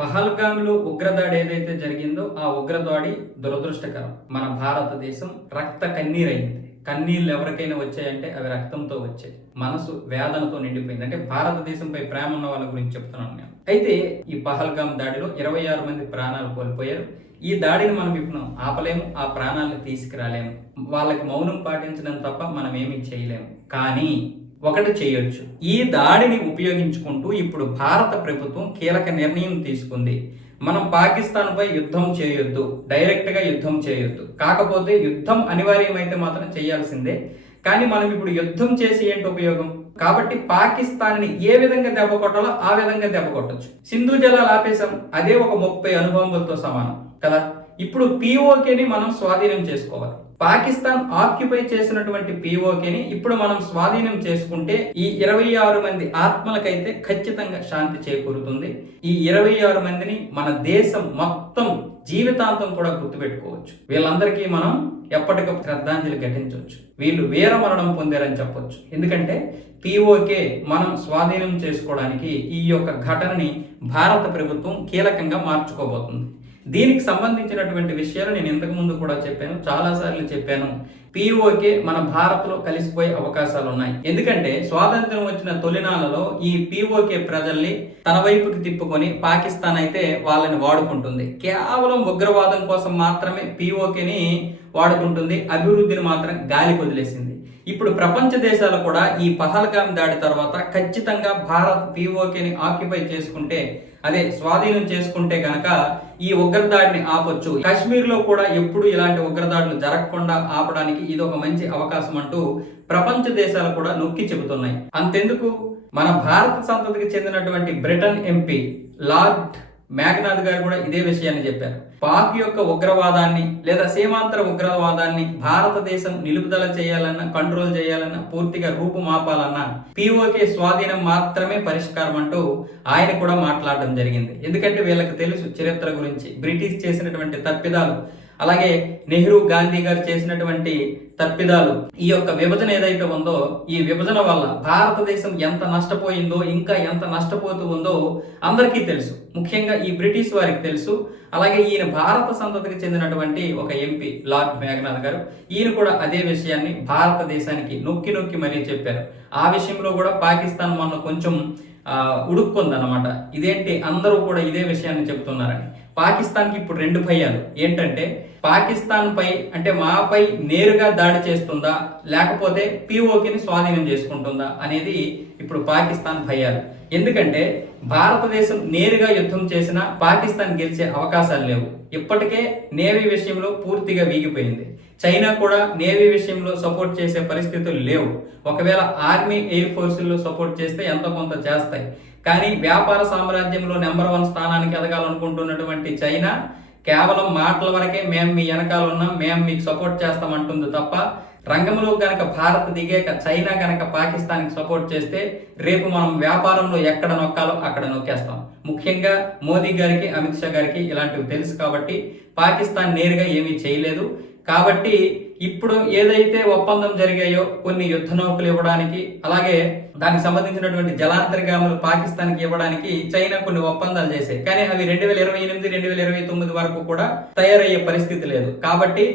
పహల్గామ్‌లో ఉగ్రదాడి ఏదైతే జరిగిందో, ఆ ఉగ్రదాడి దురదృష్టకరం. మన భారతదేశం రక్త కన్నీరయింది. కన్నీళ్ళు ఎవరికైనా వచ్చాయంటే అవి రక్తంతో వచ్చాయి. మనసు వేదనతో నిండిపోయింది. అంటే భారతదేశంపై ప్రేమ ఉన్న వాళ్ళ గురించి చెప్తున్నాను నేను. అయితే ఈ పహల్గామ్ దాడిలో 26 మంది ప్రాణాలు కోల్పోయారు. ఈ దాడిని మనం ఇప్పుడు ఆపలేము. ఆ ప్రాణాలను తీసుకురాలేము. వాళ్ళకి మౌనం పాటించడం తప్ప మనం ఏమీ చేయలేము. కానీ ఒకటి చేయొచ్చు. ఈ దాడిని ఉపయోగించుకుంటూ ఇప్పుడు భారత ప్రభుత్వం కీలక నిర్ణయం తీసుకుంది. మనం పాకిస్తాన్పై యుద్ధం చేయొద్దు, డైరెక్ట్గా యుద్ధం చేయొద్దు. కాకపోతే యుద్ధం అనివార్యమైతే మాత్రం చేయాల్సిందే. కానీ మనం ఇప్పుడు యుద్ధం చేసి ఏంటి ఉపయోగం? కాబట్టి పాకిస్తాన్ని ఏ విధంగా దెబ్బ కొట్టాలో ఆ విధంగా దెబ్బ కొట్టొచ్చు. సింధు జలాలు ఆపేశాం, అదే ఒక 30 అణుబాంబులతో సమానం కదా. ఇప్పుడు పీఓకేని మనం స్వాధీనం చేసుకోవాలి. పాకిస్తాన్ ఆక్యుపై చేసినటువంటి పీఓకేని ఇప్పుడు మనం స్వాధీనం చేసుకుంటే ఈ 26 మంది ఆత్మలకైతే ఖచ్చితంగా శాంతి చేకూరుతుంది. ఈ 26 మందిని మన దేశం మొత్తం జీవితాంతం కూడా గుర్తుపెట్టుకోవచ్చు. వీళ్ళందరికీ మనం ఎప్పటికప్పుడు శ్రద్ధాంజలి ఘటించవచ్చు. వీళ్ళు వీర మరణం పొందారని చెప్పొచ్చు. ఎందుకంటే పీఓకే మనం స్వాధీనం చేసుకోవడానికి ఈ యొక్క ఘటనని భారత ప్రభుత్వం కీలకంగా మార్చుకోబోతుంది. దీనికి సంబంధించినటువంటి విషయాలు నేను ఇంతకు ముందు కూడా చెప్పాను, చాలాసార్లు చెప్పాను. పీఓకే మన భారత్లో కలిసిపోయే అవకాశాలు ఉన్నాయి. ఎందుకంటే స్వాతంత్రం వచ్చిన తొలినాళ్లలో ఈ పీఓకే ప్రజల్ని తన వైపుకి తిప్పుకొని పాకిస్తాన్ అయితే వాళ్ళని వాడుకుంటుంది. కేవలం ఉగ్రవాదం కోసం మాత్రమే పీఓకేని వాడుకుంటుంది. అభివృద్ధిని మాత్రం గాలికి వదిలేసింది. ఇప్పుడు ప్రపంచ దేశాలు కూడా ఈ పహల్గామ్ దాడి తర్వాత ఖచ్చితంగా భారత్ పీఓకేని ఆక్యుపై చేసుకుంటే, అదే స్వాధీనం చేసుకుంటే గనక ఈ ఉగ్రదాడిని ఆపొచ్చు. కాశ్మీర్లో కూడా ఎప్పుడు ఇలాంటి ఉగ్రదాడులు జరగకుండా ఆపడానికి ఇది ఒక మంచి అవకాశం అంటూ ప్రపంచ దేశాలు కూడా నొక్కి చెబుతున్నాయి. అంతెందుకు, మన భారత సంతతికి చెందినటువంటి బ్రిటన్ ఎంపీ లార్డ్ మేఘనాథ్ గారు కూడా ఇదే విషయాన్ని చెప్పారు. పాక్ యొక్క ఉగ్రవాదాన్ని లేదా సీమాంతర ఉగ్రవాదాన్ని భారతదేశం నిలుపుదల చేయాలన్నా, కంట్రోల్ చేయాలన్నా, పూర్తిగా రూపుమాపాలన్నా పీఓకే స్వాధీనం మాత్రమే పరిష్కారం అంటూ ఆయన కూడా మాట్లాడడం జరిగింది. ఎందుకంటే వీళ్ళకి తెలుసు చరిత్ర గురించి, బ్రిటిష్ చేసినటువంటి తప్పిదాలు, అలాగే నెహ్రూ గాంధీ గారు చేసినటువంటి తప్పిదాలు. ఈ యొక్క విభజన ఏదైతే ఉందో, ఈ విభజన వల్ల భారతదేశం ఎంత నష్టపోయిందో, ఇంకా ఎంత నష్టపోతూ ఉందో అందరికీ తెలుసు. ముఖ్యంగా ఈ బ్రిటిష్ వారికి తెలుసు. అలాగే ఈయన భారత సంతతికి చెందినటువంటి ఒక ఎంపీ లార్డ్ మేఘనాథ్ గారు, ఈయన కూడా అదే విషయాన్ని భారతదేశానికి నొక్కి నొక్కి మరీ చెప్పారు. ఆ విషయంలో కూడా పాకిస్తాన్ మొన్న కొంచెం ఉడుక్కుందన్నమాట. ఇదేంటి అందరూ కూడా ఇదే విషయాన్ని చెబుతున్నారని. పాకిస్తాన్కి ఇప్పుడు 2 భయాలు ఏంటంటే, పాకిస్తాన్ పై అంటే మాపై నేరుగా దాడి చేస్తుందా, లేకపోతే పీఓకేని స్వాధీనం చేసుకుంటుందా అనేది ఇప్పుడు పాకిస్తాన్ భయాలు. ఎందుకంటే భారతదేశం నేరుగా యుద్ధం చేసినా పాకిస్తాన్ గెలిచే అవకాశాలు లేవు. ఇప్పటికే నేవీ విషయంలో పూర్తిగా వీగిపోయింది. చైనా కూడా నేవీ విషయంలో సపోర్ట్ చేసే పరిస్థితులు లేవు. ఒకవేళ ఆర్మీ, ఎయిర్ ఫోర్సుల్లో సపోర్ట్ చేస్తే ఎంతో కొంత చేస్తాయి. కానీ వ్యాపార సామ్రాజ్యంలో నెంబర్ 1 స్థానానికి ఎదగాలనుకుంటున్నటువంటి చైనా కేవలం మాటల వరకే మేము మీ వెనకాల ఉన్నాం, మేము మీకు సపోర్ట్ చేస్తామంటుంది తప్ప, రంగంలో గనక భారత్ దిగాక చైనా గనక పాకిస్తాన్కి సపోర్ట్ చేస్తే రేపు మనం వ్యాపారంలో ఎక్కడ నొక్కాలో అక్కడ నొక్కేస్తాం. ముఖ్యంగా మోదీ గారికి, అమిత్ షా గారికి ఇలాంటివి తెలుసు కాబట్టి పాకిస్తాన్ నేరుగా ఏమీ చేయలేదు. కాబట్టి ఇప్పుడు ఏదైతే ఒప్పందం జరిగాయో, కొన్ని యుద్ధ నౌకలు ఇవ్వడానికి, అలాగే దానికి సంబంధించినటువంటి జలాంతర్గాములు పాకిస్తాన్కి ఇవ్వడానికి చైనా కొన్ని ఒప్పందాలు చేశాయి. కానీ అవి 2028, 2029 వరకు కూడా తయారయ్యే పరిస్థితి లేదు. కాబట్టి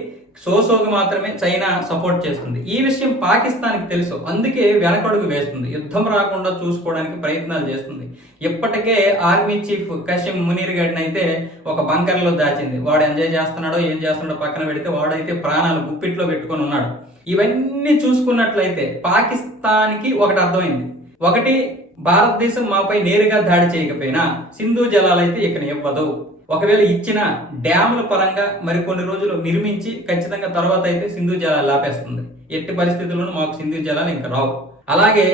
సోసోకి మాత్రమే చైనా సపోర్ట్ చేస్తుంది. ఈ విషయం పాకిస్తాన్కి తెలుసు. అందుకే వెనకడుగు వేస్తుంది. యుద్ధం రాకుండా చూసుకోవడానికి ప్రయత్నాలు చేస్తుంది. ఇప్పటికే ఆర్మీ చీఫ్ కసిం మునీర్ గడిని అయితే ఒక బంకర్లో దాచింది. వాడు ఎంజాయ్ చేస్తున్నాడో ఏం చేస్తున్నాడో పక్కన పెడితే వాడైతే ప్రాణాలు గుప్పిట్లో పెట్టుకొని ఉన్నాడు. ఇవన్నీ చూసుకున్నట్లయితే పాకిస్తాన్కి ఒకటి అర్థమైంది. ఒకటి, భారతదేశం మాపై నేరుగా దాడి చేయకపోయినా సింధు జలాలైతే ఇక్కడ ఇవ్వదు. ఒకవేళ ఇచ్చిన డ్యాముల పరంగా మరికొన్ని రోజులు నిర్మించి ఖచ్చితంగా తర్వాత అయితే సింధు జలాలు ఆపేస్తుంది. ఎట్టి పరిస్థితుల్లోనూ మాకు సింధు జలాలు ఇంకా రావు. అలాగే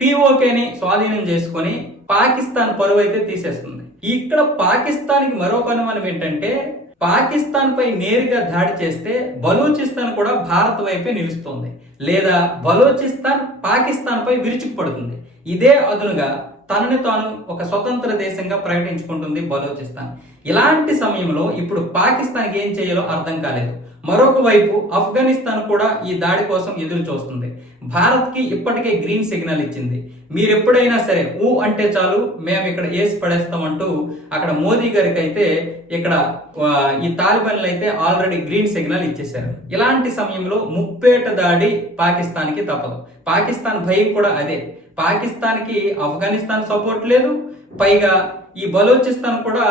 పీఓకేని స్వాధీనం చేసుకొని పాకిస్తాన్ పరువు అయితే తీసేస్తుంది. ఇక్కడ పాకిస్తాన్కి మరొక అనుమానం ఏంటంటే, పాకిస్తాన్ పై నేరుగా దాడి చేస్తే బలూచిస్తాన్ కూడా భారత్ వైపే నిలుస్తుంది, లేదా బలూచిస్తాన్ పాకిస్తాన్ పై విరుచుకుపడుతుంది. ఇదే అదునుగా తనని తాను ఒక స్వతంత్ర దేశంగా ప్రకటించుకుంటుంది బలూచిస్తాన్. ఇలాంటి సమయంలో ఇప్పుడు పాకిస్తాన్కి ఏం చేయాలో అర్థం కాలేదు. మరొక వైపు ఆఫ్ఘనిస్తాన్ కూడా ఈ దాడి కోసం ఎదురు చూస్తుంది. భారత్కి ఇప్పటికే గ్రీన్ సిగ్నల్ ఇచ్చింది. మీరు ఎప్పుడైనా సరే అంటే చాలు మేము ఇక్కడ వేసి పడేస్తామంటూ అక్కడ మోదీ గారికి అయితే ఇక్కడ ఈ తాలిబాన్లు అయితే ఆల్రెడీ గ్రీన్ సిగ్నల్ ఇచ్చేశారు. ఇలాంటి సమయంలో ముప్పేట దాడి పాకిస్తాన్కి తప్పదు. పాకిస్తాన్ భయం కూడా అదే. పాకిస్తాన్కి ఆఫ్ఘనిస్తాన్ సపోర్ట్ లేదు, పైగా ఈ బలోచిస్తాన్ కూడా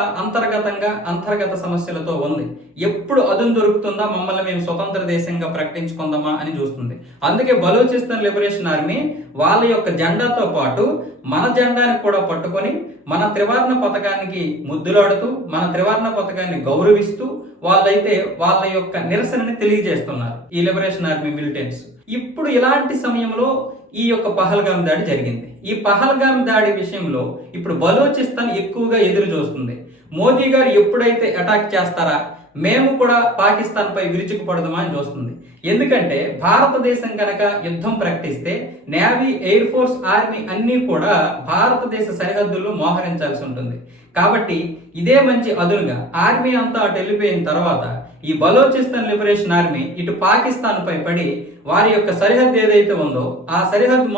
అంతర్గత సమస్యలతో ఉంది. ఎప్పుడు అదును దొరుకుతుందా, మమ్మల్ని మేము స్వతంత్ర దేశంగా ప్రకటించుకుందామా అని చూస్తుంది. అందుకే బలోచిస్తాన్ లిబరేషన్ ఆర్మీ వాళ్ళ యొక్క జెండాతో పాటు మన జెండాని కూడా పట్టుకొని మన త్రివర్ణ పతాకానికి ముద్దులాడుతూ మన త్రివర్ణ పతాకాన్ని గౌరవిస్తూ వాళ్ళైతే వాళ్ళ యొక్క నిరసనని తెలియజేస్తున్నారు ఈ లిబరేషన్ ఆర్మీ మిలిటెంట్స్. ఇప్పుడు ఇలాంటి సమయంలో ఈ యొక్క పహల్గామ్ దాడి జరిగింది. ఈ పహల్గామ్ దాడి విషయంలో ఇప్పుడు బలోచిస్తాన్ ఎక్కువగా ఎదురు చూస్తుంది. మోదీ గారు ఎప్పుడైతే అటాక్ చేస్తారా మేము కూడా పాకిస్తాన్ పై విరుచుకుపడదామా అని చూస్తుంది. ఎందుకంటే భారతదేశం కనుక యుద్ధం ప్రకటిస్తే నేవీ, ఎయిర్ ఫోర్స్, ఆర్మీ అన్నీ కూడా భారతదేశ సరిహద్దుల్లో మోహరించాల్సి ఉంటుంది. కాబట్టి ఇదే మంచి అదునుగా ఆర్మీ అంతా అటు వెళ్ళిపోయిన తర్వాత ఈ బలోచిస్తాన్ లిబరేషన్ ఆర్మీ ఇటు పాకిస్తాన్ పై పడి వారి యొక్క సరిహద్దు ఏదైతే ఉందో ఆ సరిహద్దు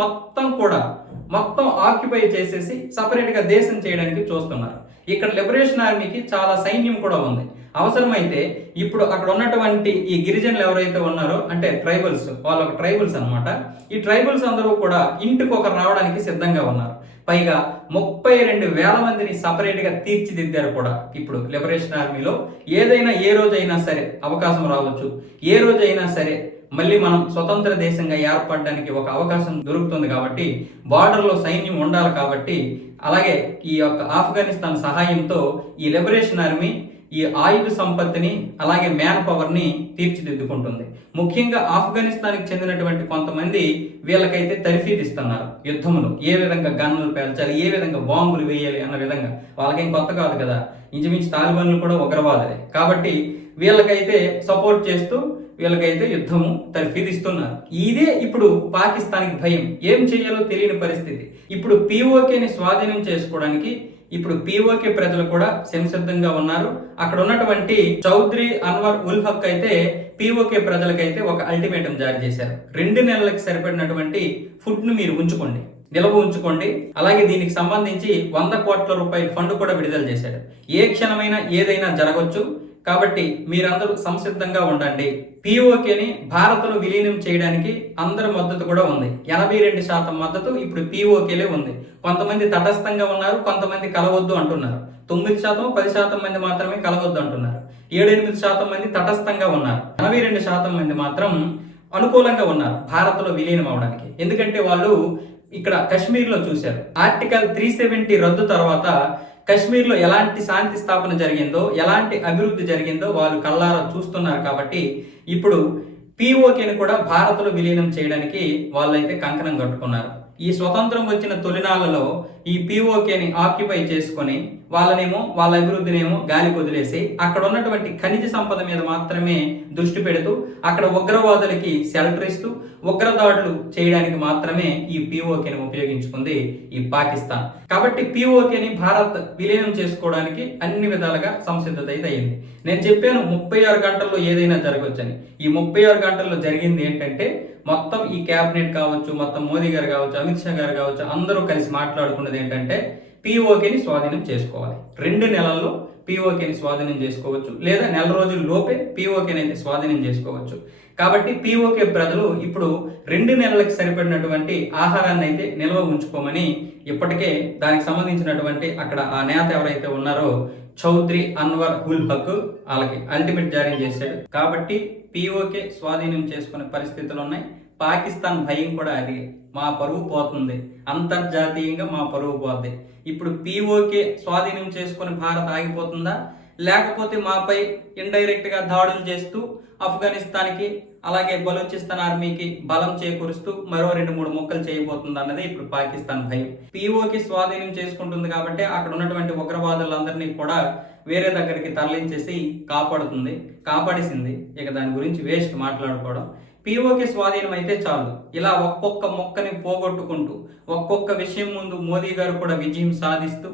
మొత్తం ఆక్యుపై చేసేసి సపరేట్ గా దేశం చేయడానికి చూస్తున్నారు. ఇక్కడ లిబరేషన్ ఆర్మీకి చాలా సైన్యం కూడా ఉంది. అవసరమైతే ఇప్పుడు అక్కడ ఉన్నటువంటి ఈ గిరిజనులు ఎవరైతే ఉన్నారో అంటే ట్రైబల్స్, వాళ్ళ ట్రైబల్స్ అన్నమాట. ఈ ట్రైబల్స్ అందరూ కూడా ఇంటికి ఒకరు రావడానికి సిద్ధంగా ఉన్నారు. పైగా 32,000 మందిని సపరేట్ గా తీర్చిదిద్దారు కూడా. ఇప్పుడు లిబరేషన్ ఆర్మీలో ఏదైనా ఏ రోజైనా సరే అవకాశం రావచ్చు, ఏ రోజైనా సరే మళ్ళీ మనం స్వతంత్ర దేశంగా ఏర్పడడానికి ఒక అవకాశం దొరుకుతుంది. కాబట్టి బార్డర్లో సైన్యం ఉండాలి. కాబట్టి అలాగే ఈ యొక్క ఆఫ్ఘనిస్తాన్ సహాయంతో ఈ లిబరేషన్ ఆర్మీ ఈ ఆయుధ సంపత్తిని అలాగే మ్యాన్ పవర్ ని తీర్చిదిద్దుకుంటుంది. ముఖ్యంగా ఆఫ్ఘనిస్తాన్కి చెందినటువంటి కొంతమంది వీళ్ళకైతే తర్ఫీదు ఇస్తున్నారు. యుద్ధంలో ఏ విధంగా గన్నులు పేల్చాలి, ఏ విధంగా బాంబులు వేయాలి అన్న విధంగా. వాళ్ళకేం కొత్త కాదు కదా, ఇంచుమించు తాలిబాన్లు కూడా ఉగ్రవాదులే. కాబట్టి వీళ్ళకైతే సపోర్ట్ చేస్తూ వీళ్ళకైతే యుద్ధము తర్ఫీదిస్తున్నారు. ఇదే ఇప్పుడు పాకిస్తాన్కి భయం, ఏం చేయాలో తెలియని పరిస్థితి. ఇప్పుడు పీఓకేని స్వాధీనం చేసుకోవడానికి ఇప్పుడు పీఓకే ప్రజలు కూడా సంసిద్ధంగా ఉన్నారు. అక్కడ ఉన్నటువంటి చౌదరి అన్వర్ ఉల్ హక్ అయితే పీఓకే ప్రజలకైతే ఒక అల్టిమేటం జారీ చేశారు. 2 నెలలకు సరిపడినటువంటి ఫుడ్ ను మీరు ఉంచుకోండి, నిల్వ ఉంచుకోండి. అలాగే దీనికి సంబంధించి 100 కోట్ల రూపాయల ఫండ్ కూడా విడుదల చేశాడు. ఏ క్షణమైనా ఏదైనా జరగవచ్చు. కాబట్టి మీరందరూ సంసిద్ధంగా ఉండండి. పీఓకేని భారత్లో విలీనం చేయడానికి అందరి మద్దతు కూడా ఉంది. 82% మద్దతు ఇప్పుడు పీఓకేలే ఉంది. కొంతమంది తటస్థంగా ఉన్నారు, కొంతమంది కలవద్దు అంటున్నారు. 9%, 10% మంది మాత్రమే కలవద్దు అంటున్నారు. 7-8% మంది తటస్థంగా ఉన్నారు. 82% మంది మాత్రం అనుకూలంగా ఉన్నారు భారత్లో విలీనం అవడానికి. ఎందుకంటే వాళ్ళు ఇక్కడ కశ్మీర్లో చూశారు. ఆర్టికల్ 370 రద్దు తర్వాత కశ్మీర్లో ఎలాంటి శాంతి స్థాపన జరిగిందో, ఎలాంటి అభివృద్ధి జరిగిందో వాళ్ళు కళ్ళారా చూస్తున్నారు. కాబట్టి ఇప్పుడు పీఓకేని కూడా భారత్లో విలీనం చేయడానికి వాళ్ళైతే కంకణం కట్టుకున్నారు. ఈ స్వతంత్రం వచ్చిన తొలినాళ్లలో ఈ పీఓకేని ఆక్యుపై చేసుకొని వాళ్ళ అభివృద్ధినేమో గాలి వదిలేసి అక్కడ ఉన్నటువంటి ఖనిజ సంపద మీద మాత్రమే దృష్టి పెడుతూ అక్కడ ఉగ్రవాదులకి షెల్టర్ ఇస్తూ ఉగ్రదాడులు చేయడానికి మాత్రమే ఈ పీఓకేని ఉపయోగించుకుంది ఈ పాకిస్తాన్. కాబట్టి పీఓకేని భారత్ విలీనం చేసుకోవడానికి అన్ని విధాలుగా సంసిద్ధత అయితే అయింది. నేను చెప్పాను 36 గంటల్లో ఏదైనా జరగవచ్చని. ఈ 36 గంటల్లో జరిగింది ఏంటంటే మొత్తం ఈ క్యాబినెట్ కావచ్చు, మొత్తం మోదీ గారు కావచ్చు, అమిత్ షా గారు కావచ్చు, అందరూ కలిసి మాట్లాడుకున్నది ఏంటంటే పీఓకేని స్వాధీనం చేసుకోవాలి. 2 నెలల్లో పీఓకేని స్వాధీనం చేసుకోవచ్చు, లేదా నెల రోజుల లోపే పీఓకేని అయితే స్వాధీనం చేసుకోవచ్చు. కాబట్టి పీఓకే ప్రజలు ఇప్పుడు 2 నెలలకు సరిపడినటువంటి ఆహారాన్ని అయితే నిల్వ ఉంచుకోమని ఇప్పటికే దానికి సంబంధించినటువంటి అక్కడ ఆ నేత ఎవరైతే ఉన్నారో చౌదరి అన్వర్ ఉల్ హక్ వాళ్ళకి అల్టిమేట్ జారీ చేశాడు. కాబట్టి పీఓకే స్వాధీనం చేసుకునే పరిస్థితులు ఉన్నాయి. పాకిస్తాన్ భయం కూడా అది, మా పరువు పోతుంది, అంతర్జాతీయంగా మా పరువు పోతుంది. ఇప్పుడు పీఓకే స్వాధీనం చేసుకుని భారత్ ఆగిపోతుందా, లేకపోతే మాపై ఇండైరెక్ట్ గా దాడులు చేస్తూ ఆఫ్ఘనిస్తాన్కి అలాగే బలూచిస్తాన్ ఆర్మీకి బలం చేకూరుస్తూ మరో 2-3 ముక్కలు చేయబోతుంది అన్నది ఇప్పుడు పాకిస్తాన్ భయం. పీఓకి స్వాధీనం చేసుకుంటుంది కాబట్టి అక్కడ ఉన్నటువంటి ఉగ్రవాదులందరినీ కూడా వేరే దగ్గరికి తరలించేసి కాపాడేసింది. ఇక దాని గురించి వేస్ట్ మాట్లాడుకోవడం. పీఓకే స్వాధీనం అయితే చాలు ఇలా ఒక్కొక్క మొక్కని పోగొట్టుకుంటూ ఒక్కొక్క విషయం ముందు మోదీ గారు కూడా విజయం సాధిస్తూ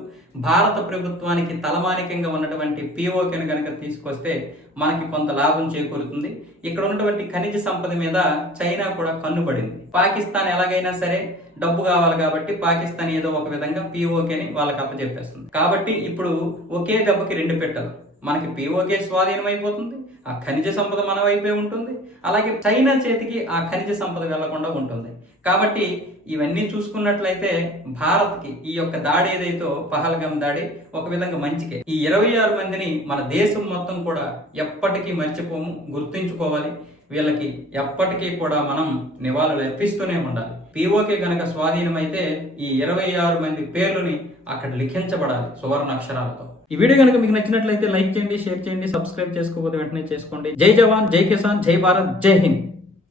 భారత ప్రభుత్వానికి తలమానికంగా ఉన్నటువంటి పీఓకేను కనుక తీసుకొస్తే మనకి కొంత లాభం చేకూరుతుంది. ఇక్కడ ఉన్నటువంటి ఖనిజ సంపద మీద చైనా కూడా కన్నుపడింది. పాకిస్తాన్ ఎలాగైనా సరే డబ్బు కావాలి కాబట్టి పాకిస్తాన్ ఏదో ఒక విధంగా పీఓకేని వాళ్ళకి అప్పచెప్పేస్తుంది. కాబట్టి ఇప్పుడు ఒకే దెబ్బకి రెండు పెట్టలు, మనకి పీఓకే స్వాధీనం అయిపోతుంది, ఆ ఖనిజ సంపద మన వైపే ఉంటుంది, అలాగే చైనా చేతికి ఆ ఖనిజ సంపద వెళ్లకుండా ఉంటుంది. కాబట్టి ఇవన్నీ చూసుకున్నట్లయితే భారత్కి ఈ యొక్క దాడి ఏదైతే పహల్గామ్ దాడి ఒక విధంగా మంచికే. ఈ 26 మందిని మన దేశం మొత్తం కూడా ఎప్పటికీ మర్చిపోము, గుర్తుంచుకోవాలి. వీళ్ళకి ఎప్పటికీ కూడా మనం నివాళులు అర్పిస్తూనే ఉండాలి. పీఓకే గనక స్వాధీనం అయితే ఈ 26 మంది పేర్లని అక్కడ లిఖించబడాలి సువర్ణ అక్షరాలతో. ఈ వీడియో కనుక మీకు నచ్చినట్లయితే లైక్ చేయండి, షేర్ చేయండి, సబ్స్క్రైబ్ చేసుకోకపోతే వెంటనే చేసుకోండి. జై జవాన్, జై కిసాన్, జై భారత్, జై హింద్.